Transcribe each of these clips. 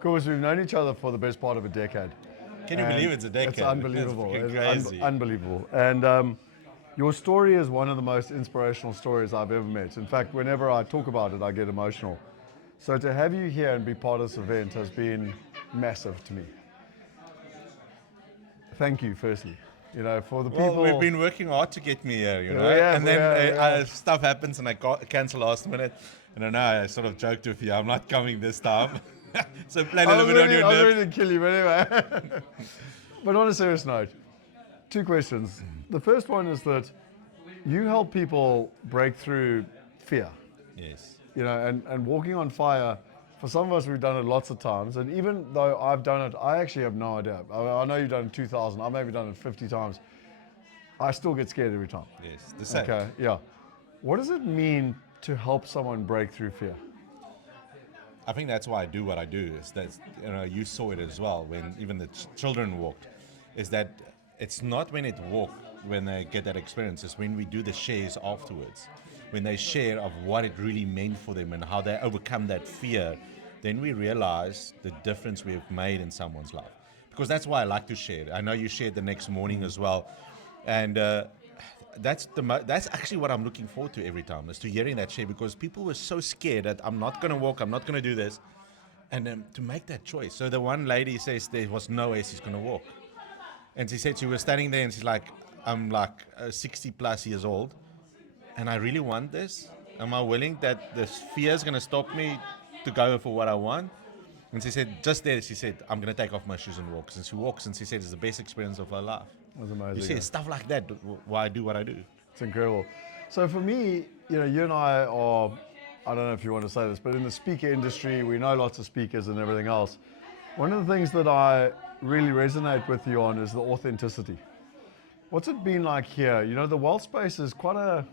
course, we've known each other for the best part of a decade. Can you believe it's a decade? It's unbelievable. It's freaking crazy. Unbelievable. And your story is one of the most inspirational stories I've ever met. In fact, whenever I talk about it, I get emotional. So to have you here and be part of this event has been massive to me. Thank you, firstly. For the people. Well, we've been working hard to get me here, have, and then we have. stuff happens and I cancel last minute. And I know I sort of joked with you, I'm not coming this time. So playing a little bit on your I was nerves. ready to kill you, but anyway. But on a serious note, two questions. The first one is that you help people break through fear. Yes. And walking on fire, for some of us, we've done it lots of times. And even though I've done it, I actually have no idea. I know you've done it 2,000. I've maybe done it 50 times. I still get scared every time. Yes, the same. Okay, yeah. What does it mean to help someone break through fear? I think that's why I do what I do. Is that you saw it as well when even the children walked. Is that it's not when when they get that experience. It's when we do the shares afterwards, when they share of what it really meant for them and how they overcome that fear. Then we realize the difference we have made in someone's life. Because that's why I like to share. I know you shared the next morning as well, and. That's actually what I'm looking forward to every time, is to hearing that share, because people were so scared that I'm not going to walk, I'm not going to do this, and to make that choice. So the one lady says there was no way she's going to walk, and she said she was standing there and she's like, I'm like 60 plus years old, and I really want this. Am I willing that this fear is going to stop me to go for what I want? And she said, just there, she said, I'm going to take off my shoes and walk. And she walks, and she said it's the best experience of her life. That's amazing. You see, stuff like that, why I do what I do. It's incredible. So for me, you and I are, I don't know if you want to say this, but in the speaker industry, we know lots of speakers and everything else. One of the things that I really resonate with you on is the authenticity. What's it been like here? The wealth space is quite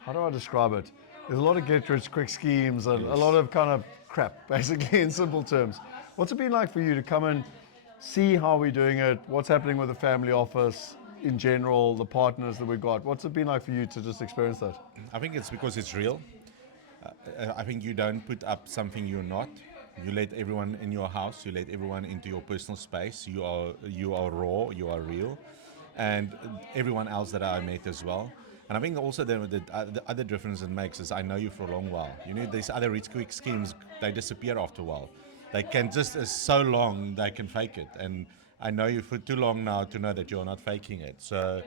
how do I describe it? There's a lot of get-rich-quick schemes and a lot of kind of crap, basically, in simple terms. What's it been like for you to come and see how we're doing it, what's happening with the family office in general, the partners that we've got? What's it been like for you to just experience that? I think it's because it's real. I think you don't put up something you're not. You let everyone in your house, you let everyone into your personal space. You are raw, you are real. And everyone else that I met as well. And I think also the other difference it makes is I know you for a long while. These other rich quick schemes, they disappear after a while. They can just, so long, they can fake it. And I know you for too long now to know that you're not faking it. So,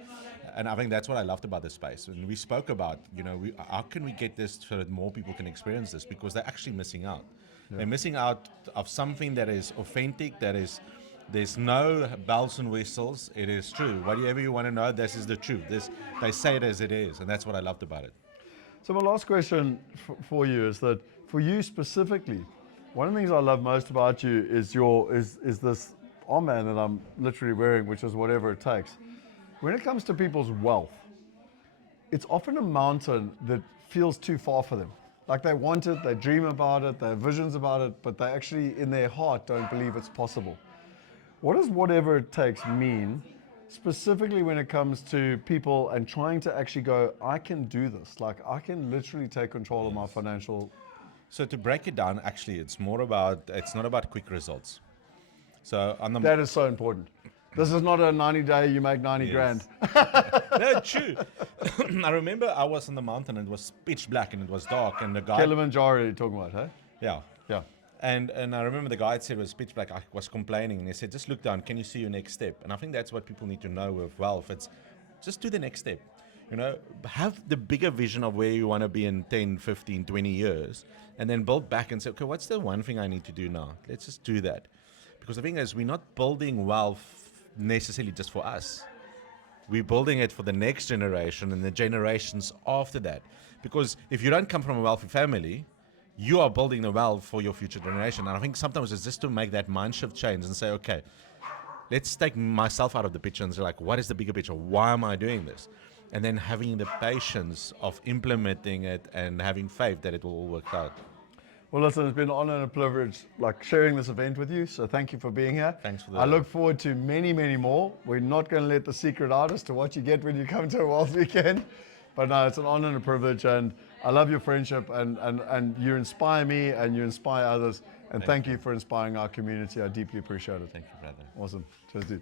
and I think that's what I loved about this space. And we spoke about, how can we get this so that more people can experience this? Because they're actually missing out. Yeah. They're missing out of something that is authentic, there's no bells and whistles. It is true. Whatever you want to know, this is the truth. They say it as it is. And that's what I loved about it. So my last question for you is that for you specifically, one of the things I love most about you is is this armband that I'm literally wearing, which is whatever it takes. When it comes to people's wealth, it's often a mountain that feels too far for them. Like they want it, they dream about it, they have visions about it, but they actually in their heart don't believe it's possible. What does whatever it takes mean, specifically when it comes to people and trying to actually go, I can do this. Like I can literally take control of my financial. So to break it down, actually, it's not about quick results. So that is so important. This is not a 90-day, you make 90 grand. No, true. I remember I was on the mountain and it was pitch black and it was dark and the guy... Kilimanjaro you're talking about, hey? Yeah. Yeah. And I remember the guy said it was pitch black. I was complaining and he said, just look down, can you see your next step? And I think that's what people need to know with wealth. It's just do the next step. Have the bigger vision of where you want to be in 10, 15, 20 years and then build back and say, okay, what's the one thing I need to do now? Let's just do that. Because the thing is, we're not building wealth necessarily just for us. We're building it for the next generation and the generations after that. Because if you don't come from a wealthy family, you are building the wealth for your future generation. And I think sometimes it's just to make that mind shift change and say, okay, let's take myself out of the picture and say, like, what is the bigger picture? Why am I doing this? And then having the patience of implementing it and having faith that it will all work out. Well, listen, it's been an honor and a privilege, sharing this event with you. So thank you for being here. Thanks for that. I look forward to many, many more. We're not going to let the secret out as to what you get when you come to a Wealth Weekend. But no, it's an honor and a privilege. And I love your friendship, and you inspire me and you inspire others. And thank you for inspiring our community. I deeply appreciate it. Thank you, brother. Awesome. Cheers, dude.